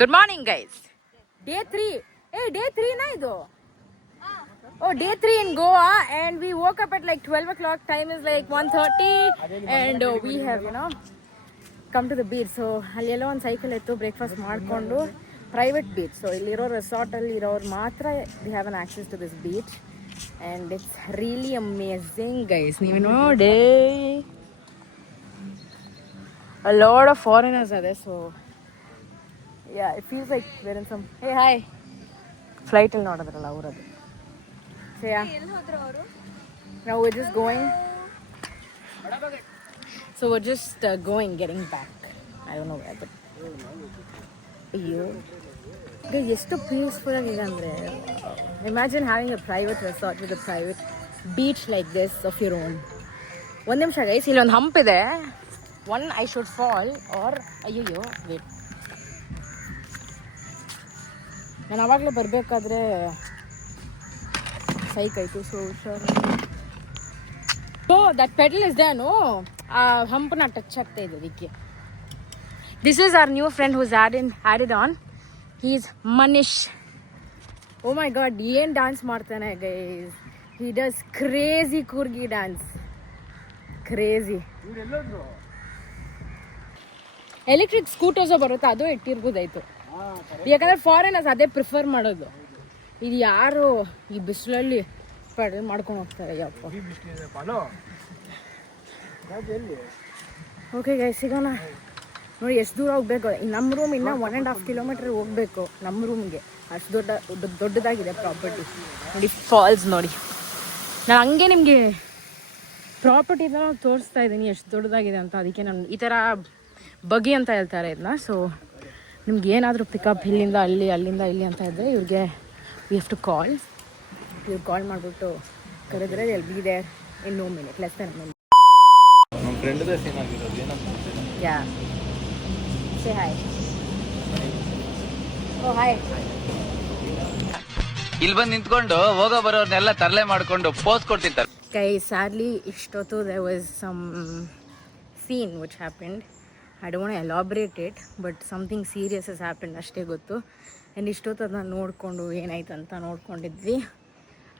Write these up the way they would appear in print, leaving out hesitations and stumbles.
Good morning, guys. Day 3. Hey, day 3 na idu. Oh, day 3 in Goa, and we woke up at like 12 o'clock. Time is like 1:30, and we have, come to the beach. So, ಅಲ್ಲೆಲ್ಲೋ ಒಂದು cycle ಎತ್ತು breakfast ಮಾಡಿಕೊಂಡು private beach. So ಇಲ್ಲಿರೋ ರೆಸಾರ್ಟಲ್ಲಿ ಇರೋರು ಮಾತ್ರ we have an access to this beach, and it's really amazing guys. ನೀವು ನೋಡಿ, a lot of foreigners are there, so yeah, it feels like we're in some. Hey, hi. Flight ಅಲ್ಲಿ ನೋಡಿದ್ರಲ್ಲ ಅವರದು. So yeah, now we're just going. So we're just going, getting back. I don't know where, but ಅಯ್ಯೋ ಎಷ್ಟು peaceful ಆಗಿದೆ ಅಂದರೆ, imagine having a private resort with a private beach like this of your own. ಒಂದು ನಿಮಿಷ guys, ಇಲ್ಲೊಂದು hump ಇದೆ. One I should fall or ಅಯ್ಯಯ್ಯೋ wait. ನಾನು ಆವಾಗಲೇ ಬರಬೇಕಾದ್ರೆ ಸೈಕ್ ಆಯಿತು. So sure that pedal is ದೇನು ಆ ಹಂಪನ್ನ ಟಚ್ ಆಗ್ತಾ ಇದೆ ಅದಕ್ಕೆ. This is our new friend who's added on. He is Manish. Oh my god, ಏನು ಡ್ಯಾನ್ಸ್ ಮಾಡ್ತಾನೆ guys. He does crazy ಕೂರ್ಗಿ dance, crazy. Electric ಸ್ಕೂಟರ್ಸು ಬರುತ್ತೆ, ಅದು ಇಟ್ಟಿರ್ಬೋದಾಯ್ತು. ಯಾಕಂದರೆ ಫಾರಿನರ್ಸ್ ಅದೇ ಪ್ರಿಫರ್ ಮಾಡೋದು. ಇದು ಯಾರು ಈ ಬಿಸಿಲಲ್ಲಿ ಪೆಡಲ್ ಮಾಡ್ಕೊಂಡು ಹೋಗ್ತಾರೆ ಯಪ್ಪ. ಓಕೆ ಗೈಸ್, ಸಿಗೋಣ. ನೋಡಿ ಎಷ್ಟು ದೂರ ಹೋಗ್ಬೇಕು. ನಮ್ಮ ರೂಮ್ ಇನ್ನೂ 1.5 ಕಿಲೋಮೀಟರ್ ಹೋಗ್ಬೇಕು ನಮ್ಮ ರೂಮ್ಗೆ. ಅಷ್ಟು ದೊಡ್ಡದಾಗಿದೆ ಪ್ರಾಪರ್ಟಿ. ನೋಡಿ ಫಾಲ್ಸ್ ನೋಡಿ. ನಾನು ಹಂಗೆ ನಿಮಗೆ ಪ್ರಾಪರ್ಟಿನ ತೋರಿಸ್ತಾ ಇದ್ದೀನಿ ಎಷ್ಟು ದೊಡ್ಡದಾಗಿದೆ ಅಂತ. ಅದಕ್ಕೆ ನಾನು ಈ ಥರ ಬಗಿ ಅಂತ ಹೇಳ್ತಾರೆ ಇದನ್ನ. ಸೊ ನಿಮ್ಗೆ ಏನಾದರೂ ಪಿಕಪ್ ಇಲ್ಲಿಂದ ಅಲ್ಲಿ, ಅಲ್ಲಿಂದ ಇಲ್ಲಿ ಅಂತ ಇದ್ದರೆ ಇವ್ರಿಗೆ ವಿ ಹ್ಯಾವ್ ಟು ಕಾಲ್. ಇವ್ರು ಕಾಲ್ ಮಾಡಿಬಿಟ್ಟು ಕರೆದ್ರೆ ಎಲ್ be there in no minute, less than minute. ನಮ್ಮ ಫ್ರೆಂಡ್ದೇ ಸೀನ್ ಆಗಿರೋದು ಏನಂತ. Yeah, say hi. Oh hi. ಇಲ್ಲಿ ಬಂದು ನಿಂತ್ಕೊಂಡು ಹೋಗೋ ಬರೋರ್ನೆಲ್ಲ ತರಲೆ ಮಾಡ್ಕೊಂಡು ಪೋಸ್ ಕೊಡ್ತಿರ್ತಾರೆ. Guys, sadly ಇಷ್ಟೊತ್ತು there was some scene which happened. I don't want to elaborate it, but something serious has happened ಅಷ್ಟೇ ಗೊತ್ತು. ಆ್ಯಂಡ್ ಇಷ್ಟೊತ್ತು ಅದನ್ನ ನೋಡಿಕೊಂಡು ಏನಾಯ್ತು ಅಂತ ನೋಡ್ಕೊಂಡಿದ್ವಿ.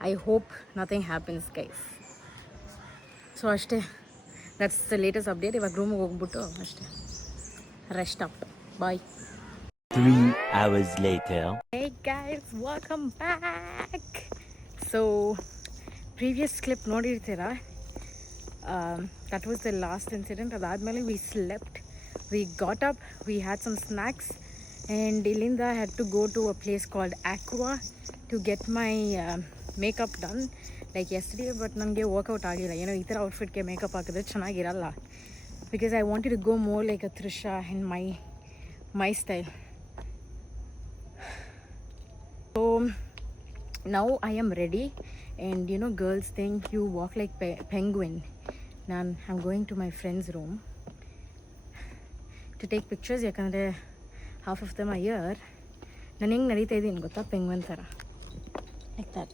I hope nothing happens guys. So ಅಷ್ಟೇ, ದಟ್ಸ್ ದ ಲೇಟೆಸ್ಟ್ ಅಪ್ಡೇಟ್. ಇವಾಗ ರೂಮಿಗೆ ಹೋಗ್ಬಿಟ್ಟು ಅಷ್ಟೇ rest up. Bye. 3 hours later. Hey guys, welcome back. So previous clip ನೋಡಿರ್ತೀರಾ, that was the last incident. ಅದಾದಮೇಲೆ we slept, we got up, we had some snacks, and ಇಲ್ಲಿಂದ I had to go to a place called Aqua to get my makeup done like yesterday. But ನನಗೆ work out ಆಗಿಲ್ಲ. ಏನೋ ಈ ಥರ ಔಟ್ಫಿಟ್ಗೆ makeup ಹಾಕಿದ್ರೆ ಚೆನ್ನಾಗಿರಲ್ಲ. Because I wanted to go more like a Trisha in my style. So now I am ready, and you know girls think you walk like penguin. I'm going to my friend's room to take pictures. ಯಾಕಂದರೆ half of them are here. ನಾನು ಹೆಂಗೆ ನಡೀತಾ ಇದ್ದೀನಿ ಗೊತ್ತಾ, penguin ಥರ, like that.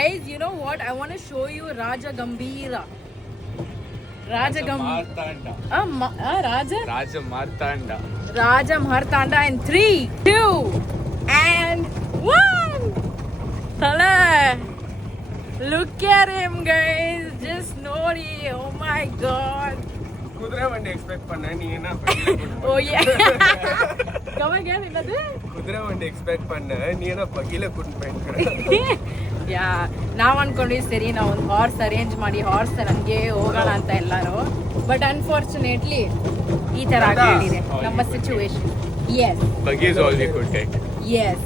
Guys, you know what? I want to show you Rajagambira. Raja Martanda in 3, 2, and 1. Tala, look at him guys, just nodi. Oh my god. Kudra vandi expect panna nee ena. Oh yeah. Come again, innadu? Kudra vandi expect panna nee ena bagile kundu. Yeah, ನಾವು ಅನ್ಕೊಂಡ್ವಿ ಸರಿ ನಾವು ಒಂದು horse arrange ಮಾಡಿ horse ನನಗೆ ಹೋಗೋಣ ಅಂತ ಎಲ್ಲರೂ. But unfortunately ಈ ಥರ ಆಗಿಬಿಟ್ಟಿದೆ ನಮ್ಮ situation. Yes. Buggy is all we could take. Yes.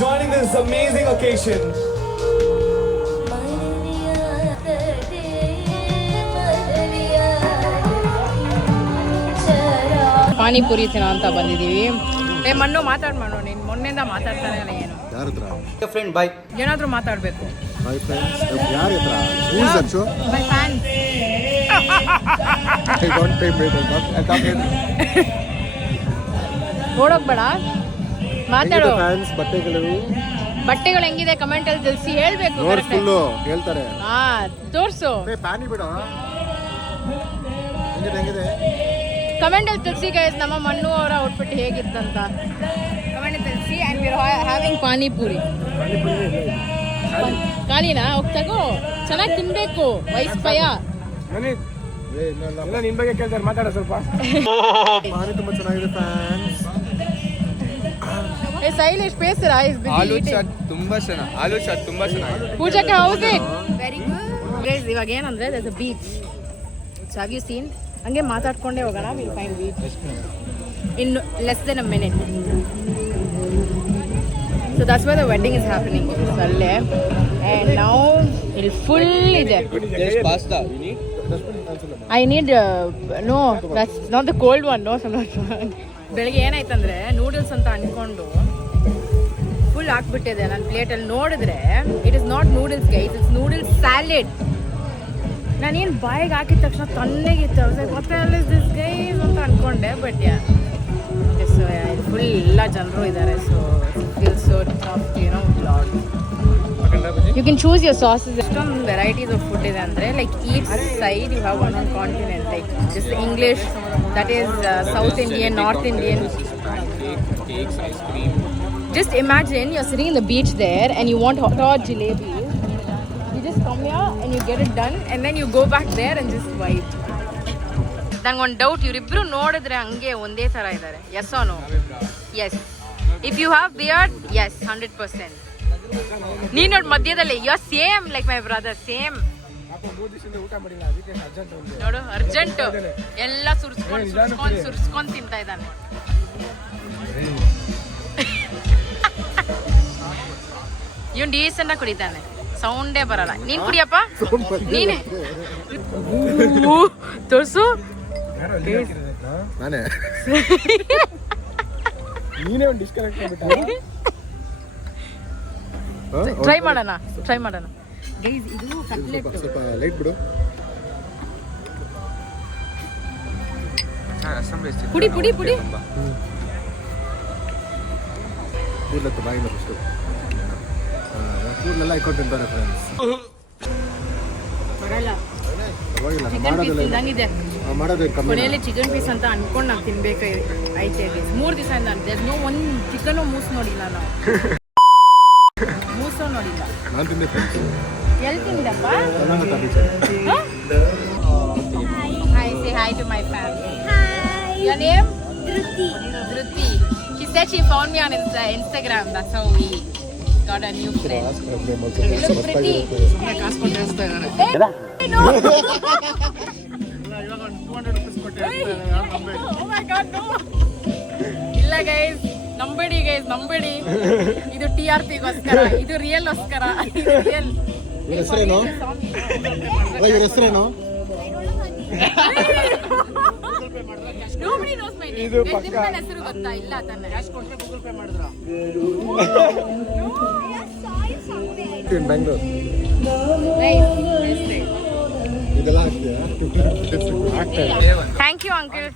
Joining this amazing occasion panipuri ತಿನ್ನೋ ಅಂತ ಬಂದಿದ್ದೀವಿ. ಮಣ್ಣು ಮಾತಾಡು ನೀನು ಮೊನ್ನೆಯಿಂದ ಮಾತಾಡ್ತಾನೆ ಇಲ್ಲ ಏನು. ಯಾರ ಹತ್ರ ಫ್ರೆಂಡ್ ಬಾಯ್. ಏನಾದರೂ ಮಾತಾಡಬೇಕು. ಮೈ ಫ್ರೆಂಡ್ಸ್ ಯಾರ ಹತ್ರ ಹೂಸ್ ಅಚ್ಚು my fans. I don't pay my ಓಡೋಗ್ಬೇಡ, ಮಾತಾಡು. ಫ್ಯಾನ್ಸ್ ಬಟ್ಟೆಗಳು ಹೆಂಗಿದೆ ಕಮೆಂಟಲ್ಲಿ ತಿಳಿಸಿ ಹೇಳ್ಬೇಕು. ನೋಡಿ ಫುಲ್ಲು ಹೇಳ್ತಾರೆ. ತೋರಿಸು, ಪಾನಿ ಬಿಡು. ಹೆಂಗಿದೆ ಕಮೆಂಟಲ್ಲಿ ತಿಳಿಸಿ ಗೈಸ್ ನಮ್ಮ ಮಣ್ಣು ಅವರ ಔಟ್ಫಿಟ್ ಹೇಗಿತ್ತಂತ ಕಮೆಂಟಲ್ಲಿ ತಿಳಿಸಿ. And we are having panipuri. ಖಾಲಿನಾ? ಹೋಗಿ ತಗೋ, ಚೆನ್ನಾಗಿ ತಿನ್ಬೇಕು. ವಯಸ್ಸು ಭಯ. ನಿನ್ ಬಗ್ಗೆ ಕೇಳ್ತಾರೆ, ಮಾತಾಡೋ ಸ್ವಲ್ಪ. ಪಾನಿ ತುಂಬಾ ಚೆನ್ನಾಗಿದೆ fans. Stylish face is busy aloo eating. Chaat ತುಂಬಾ ಚೆನ್ನಾಗಿ. ಪೂಜಾಕ್ಕೆ how's it very good guys. ಇವಾಗ ಏನಂದ್ರೆ there's a beach. So have you seen? ಹಂಗೆ ಮಾತಾಡ್ಕೊಂಡೇ ಹೋಗೋಣ. we'll find beach in less than a minute. So that's where the wedding is happening. So ಅಲ್ಲೇ and now it full ಇದೆ. There's pasta. You need? I need no, that's not the cold one. No, some not one. ಬೆಳಿಗ್ಗೆ ಏನಾಯ್ತಂದ್ರೆ noodles ಅಂತ ಅನ್ಕೊಂಡು full ಹಾಕ್ಬಿಟ್ಟಿದೆ ನನ್ನ ಪ್ಲೇಟಲ್ಲಿ. ನೋಡಿದ್ರೆ it is not noodles guys, it's noodles salad. ನಾನೇನು ಬಾಯಿಗೆ ಹಾಕಿದ ತಕ್ಷಣ ತಣ್ಣಗಿತ್ತು. ಮತ್ತೆ ದಿಸ್ ಗೈಸ್ ಅಂತ ಅನ್ಕೊಂಡೆ. ಬಟ್ ಸೊ ಫುಲ್ ಎಲ್ಲ ಜನರು ಇದ್ದಾರೆ. So feel so top lad. You can choose your sauces. ಎಷ್ಟೊಂದು ವೆರೈಟೀಸ್ ಆಫ್ ಫುಡ್ ಇದೆ ಅಂದರೆ like each side you have one continent. Like just English, that is South Indian, North Indian. Cakes, ice cream. Just imagine you're sitting in the beach there and you want hot jalebi. You just come here and you get it done and then you go back there and just vibe. Then one doubt, ಇವರಿಬ್ರು ನೋಡಿದ್ರೆ ಹಂಗೆ ಒಂದೇ ಥರ ಇದ್ದಾರೆ. Yes or no? Yes. If you have beard, yes, 100%. ನೀನು ನೋಡಿ ಮಧ್ಯದಲ್ಲಿ you're same like my brother, same. ನೋಡು ಅರ್ಜೆಂಟ್ ಎಲ್ಲ ಸುರ್ಸ್ಕೊಂಡ್ ತಿಂತಾ ಇದ್ದಾನೆ. ಇವನ್ ಡೀಸೆಂಟ್ ಆಗಿ ಕುಡಿತಾನೆ, ಸೌಂಡೇ ಬರಲ್ಲ. ನೀನ್ ಕುಡಿಯಪ್ಪ, ನೀನೆ ತೋರ್ಸು. ನಾನೇ ನೀನೇ ಒಂದು ಡಿಸ್ಕನೆಕ್ಟ್ ಮಾಡ್ಬಿಟ್ಟ. ಟ್ರೈ ಮಾಡೋಣ ಗೈಸ್. ಇದು ಕಟ್ಲೆಟ್. ಸ್ವಲ್ಪ ಲೈಟ್ ಬಿಡು. ಪುಡಿ ಕೂದಲತ್ತು ಬಾಯಿನ ಫಸ್ಟು ಕೂದಲೆಲ್ಲ ಇಟ್ಕೊಂಡು ತಿಂತಾರೆ ಫ್ರೆಂಡ್ಸ್. ಬರಲ್ಲ, ಪರವಾಗಿಲ್ಲ, ಚಿಕನ್ ಪೀಸ್ ತಿಂದಂಗಿದೆ. ಮಾಡೋದೇ ಕಮ್ಮಿ. ಕೊನೆಯಲ್ಲಿ ಚಿಕನ್ ಪೀಸ್ ಅಂತ ಅನ್ಕೊಂಡು ನಾವು ತಿನ್ಬೇಕು ಐತೆ. 3 ದಿವಸದಿಂದ ನೋ ಒಂದು ಚಿಕನು ಮೂಸ್ ನೋಡಿಲ್ಲ ನಾವು. ಮೂಸು ನೋಡಿಲ್ಲ. ನಾನು ತಿಂದೆ ಫ್ರೆಂಡ್ಸ್. ಎಲ್ಲಿ ತಿಂದಪ್ಪ? Hi, say hi to my family. Hi. Your name? Dhruti. She said she found me on Instagram. That's how we got a new friend. You look pretty. Hey, no. Oh my God, no. ಇಲ್ಲ guys, ನಂಬೇಡಿ. ಇದು TRP ಗೋಸ್ಕರ, ಇದು real ಗೋಸ್ಕರ. ಇವ್ರ ಹೆಸರೇನು? ಇವ್ರ ಹೆಸರೇನು? Nobody knows my name. ನನ್ನ ಹೆಸರು ಗೊತ್ತಾ? ಇಲ್ಲ ತಾನೆ. ಬೆಂಗಳೂರು. ಇದೆಲ್ಲ ಆಗ್ತೀಯಾ? Thank you, uncle.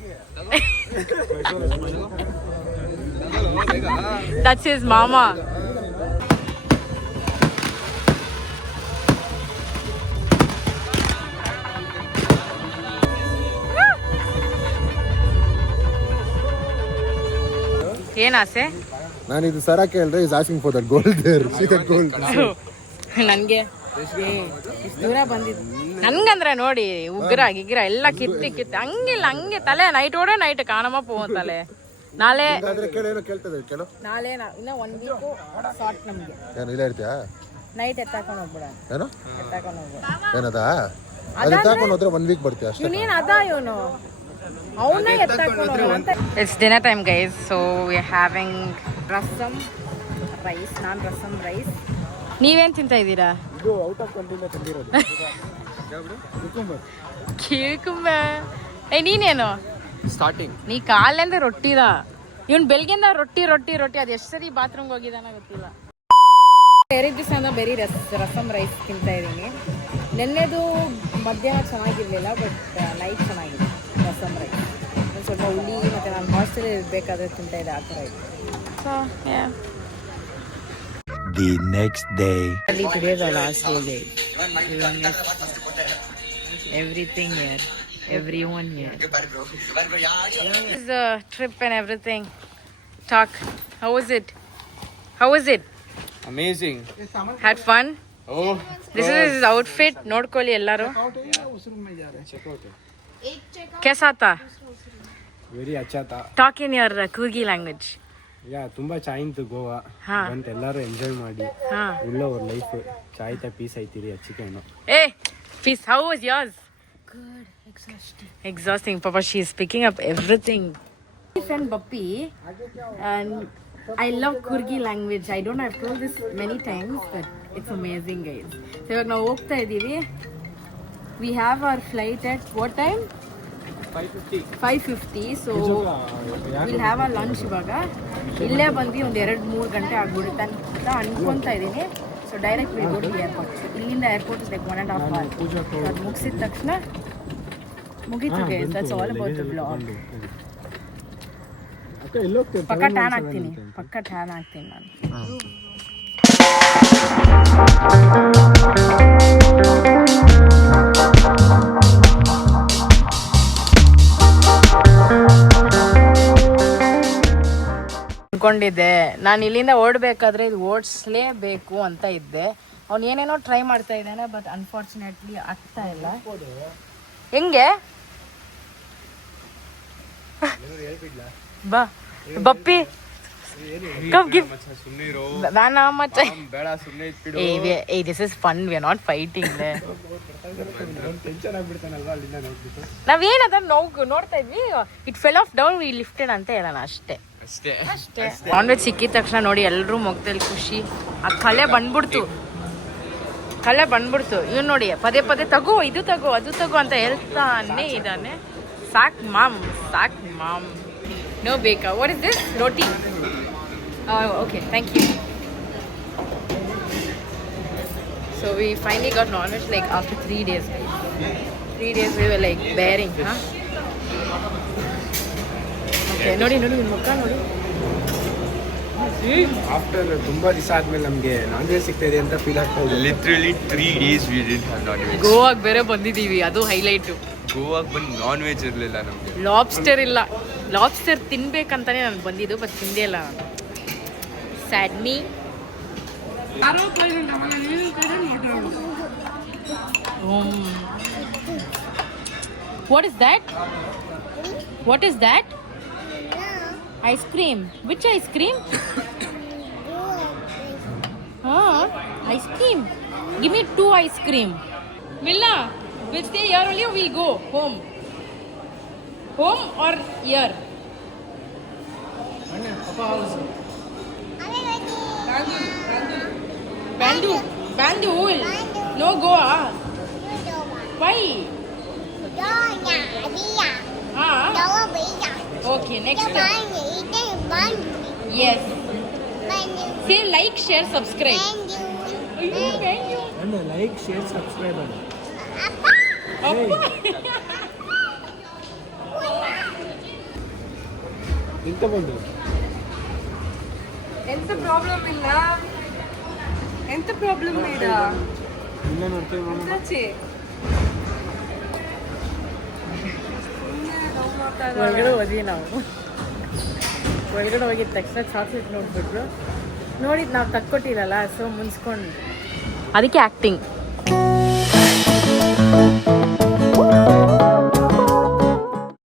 That's his mama. ಏನ್ ಆಸೆ? ನಾನು ಇದು ಸರ ಕೇಳಿದ್ರೆ is asking for that gold there. See that gold. ನನಗೆ ದೂರ ಬಂದಿದ್ದು ನನ್ಗಂದ್ರೆ ನೋಡಿ ಉಗ್ರ ಗಿಗ್ರ ಎಲ್ಲ ಕಿತ್ತಿ ಹಂಗಿಲ್ಲ, ಹಂಗೆ ತಲೆ ನೈಟ್ ಓಡೇ ನೈಟ್ ಕಾಣಮ್ಮ ಪೋನ್ ತಲೆ. ನಾಳೆ ನಾಳೆ ಇನ್ನ 1 ವೀಕು ಶಾರ್ಟ್ ನಮ್ಗೆ. ಏನು ಇಲ್ಲ ಇರ್ತೀಯಾ? ನೈಟ್ ಎತ್ತಾಕೊಂಡು ಹೋಗ್ಬಿಡ. ಏನು ಎತ್ತಾಕೊಂಡು ಹೋಗ್ಬಿಡ ಏನದಾ? ಅದು ಎತ್ತಾಕೊಂಡು ಹೋದ್ರೆ 1 ವೀಕ್ ಬರ್ತೀಯ ಅಷ್ಟೇ. ನೀನು ಅದ ಇವನು ಅವನೇ ಎತ್ತಾಕೊಂಡು ಅಂತ. It's dinner time guys. So we are having rasam rice. ನಾನು ರಸಮ್ ರೈಸ್. ನೀವೇನು ತಿಂತಾ ಇದ್ದೀರಾ? ಇದು ಔಟ್ ಆಫ್ ಕಂಟ್ರಿಯಿಂದ ತಂದಿರೋದು. ಕೇಳ್ಕುಂಬ. ಏ ನೀನೇನು ಸ್ಟಾರ್ಟಿಂಗ್ ನೀ ಕಾಲಿಂದ ರೊಟ್ಟಿದ ಇವ್ನು ಬೆಳಗ್ಗೆಯಿಂದ ರೊಟ್ಟಿ ರೊಟ್ಟಿ ರೊಟ್ಟಿ ಅದು ಎಷ್ಟು ಸರಿ ಬಾತ್ರೂಮ್ಗೆ ಹೋಗಿದಾನ ಗೊತ್ತಿಲ್ಲ. 2 ದಿವಸದಿಂದ ಬರೀ ರಸಮ್ ರೈಸ್ ತಿಂತಾ ಇದ್ದೀನಿ. ನೆನ್ನೆದು ಮಧ್ಯಾಹ್ನ ಚೆನ್ನಾಗಿರಲಿಲ್ಲ, ಬಟ್ ನೈಟ್ ಚೆನ್ನಾಗಿದೆ ರಸಮ್ ರೈಸ್. ಒಂದು ಸ್ವಲ್ಪ ಹುಳಿ ಮತ್ತು ನಾನು ಹಾಸ್ಟೆಲ್ ಇರಬೇಕಾದ್ರೆ ತಿಂತಾ ಇದ್ದೆ, ಆ ಥರ ಇತ್ತು. The next day. Today the last day. Everything here. Everyone here. This is the trip and everything. Talk. How was it? How was it? Amazing. Had fun? Oh. This is his outfit. ನೋಡ್ಕೊಳ್ಳಿ ಎಲ್ಲರೂ. कैसा था? Very ಅಚ್ಚಾ ತಾ. Talk in your Kurgi language. ಯಾ ತುಂಬಾ ಚೆನ್ನಾಗಿತ್ತು ಗೋವಾ. ಬಂತ ಎಲ್ಲರೂ enjoy ಮಾಡಿ. ಒಳ್ಳೆ ಅವ್ರ ಲೈಫ್ ಚಾಯ್ತಾ ಪೀಸ್ ಐತಿರಿ ಅಚ್ಚಿಕೇನು. Hey, peace. How was yours? Good. Exhausting. Papa, she is picking up everything. My friend Bappi, and I love Kurgi language. I don't know, I've told this many times, but it's amazing, guys. So iವಾಗ ನಾವು ಹೋಗ್ತಾ ಇದೀವಿ. We have our flight at what time? 5:50. So we'll have our lunch ಇವಾಗ. ಇಲ್ಲೇ ಬಂದ್ವಿ ಒಂದು 2-3 ಗಂಟೆ ಆಗ್ಬಿಡುತ್ತೆ ಅಂತ ಅನ್ಕೊಂತಾ ಇದ್ದೀನಿ. So direct will go to airport. ಇಲ್ಲಿಂದ ಏರ್ಪೋರ್ಟ್ ಇಸ್ ಲೈಕ್ 1.5 hours. ಅದು ಮುಗಿಸಿದ ತಕ್ಷಣ ಮುಗೀತು guys. That's all about the vlog. ಪಕ್ಕ ಟ್ಯಾನ್ ಆಗ್ತೀನಿ ನಾನು. ಅನ್ಕೊಂಡಿದ್ದೆ ನಾನು ಇಲ್ಲಿಂದ ಓಡಬೇಕಾದ್ರೆ ಇದು ಓಡಿಸ್ಲೇಬೇಕು ಅಂತ ಇದ್ದೆ. ಅವ್ನು ಏನೇನೋ ಟ್ರೈ ಮಾಡ್ತಾ ಇದ್ದಾನೆ, ಬಟ್ ಅನ್ಫಾರ್ಚುನೇಟ್ಲಿ ಆಗ್ತಾ ಇಲ್ಲ. ಹೆಂಗೆ ಬಾ ಬಪ್ಪಿ ಕಮ್ ಗಿವ್ ಬೇಡ ಮಚ್ಚ. This is fun, we are not fighting. ನಾವೇನದ ನೋಡ್ತಾ ಇದ್ವಿ, it fell off down, we lifted ಅಂತ ಹೇಳೋಣ ಅಷ್ಟೇ. ನಾನ್ ವೆಜ್ ಸಿಕ್ಕಿದ ತಕ್ಷಣ ನೋಡಿ ಎಲ್ಲರೂ ಮೊಗ್ದಲ್ಲಿ ಖುಷಿ. ಆ ಕಲೆ ಬಂದ್ಬಿಡ್ತು. ಇವ್ನು ನೋಡಿ ಪದೇ ಪದೇ ತಗೋ, ಇದು ತಗೋ, ಅದು ತಗೋ ಅಂತ ಹೇಳ್ತಾನೆ ಇದ್ದಾನೆ. ಸಾಕ್ ಮಾಮ್. ನೋ ಬೇಕಾ? What is this? Roti. Okay, thank you. So we finally got non veg like after 3 days. 3 days we were like bearing, huh? Okay, ನೋಡಿ ಮುಖ ನೋಡಿ. ಆಫ್ಟರ್ ತುಂಬಾ ದಿವಸ ಆದ್ಮೇಲೆ ನಮಗೆ ನಾನ್ ವೆಜ್ ಸಿಗ್ತಾ ಇದೆ ಅಂತ ಫೀಲ್ ಆಗ್ತಾ ಇದೆ. Literally 3 days we didn't have non-veg. ಗೋವಾಗೆ ಬೇರೆ ಬಂದಿದ್ದೀವಿ, ಅದು ಹೈಲೈಟು. ಗೋವಾಗೆ ಬಂದು ನಾನ್ ವೆಜ್ ಇರಲಿಲ್ಲ ನಮಗೆ. ಲಾಬ್ಸ್ಟರ್ ಇಲ್ಲ. ಲಾಬ್ಸ್ಟರ್ ತಿನ್ಬೇಕಂತಾನೆ ನಾನು ಬಂದಿದ್ದು, ಬಟ್ ತಿಂದೇ ಇಲ್ಲ. Sad me. What is that? Ice cream. Which ice cream? Ice cream. Give me 2 ice cream. Milla, we'll stay here only or we'll go home? Home or here? Bandul. No Goa. Why? Okay, next time. Yes. Say like, share, subscribe. Thank you. Like share subscribe ಮಾಡಿ. ಇಂತ ಬಂದು ಎಂತ problem ಇಲ್ಲ. ಇಲ್ಲ ನೋಡ್ತೀವಿ ಒಳಗಡೆ ಹೋದ್ವಿ ನಾವು. ಒಳಗಡೆ ಹೋಗಿದ ತಕ್ಷಣ ಚಾಕ್ಲೇಟ್ ನೋಡ್ಬಿಟ್ರು. ನೋಡಿದ್ದು ನಾವು ತಕ್ಕೊಟ್ಟಿರಲ್ಲ, ಸೊ ಮುನ್ಸ್ಕೊಂಡು ಅದಕ್ಕೆ ಆ್ಯಕ್ಟಿಂಗ್.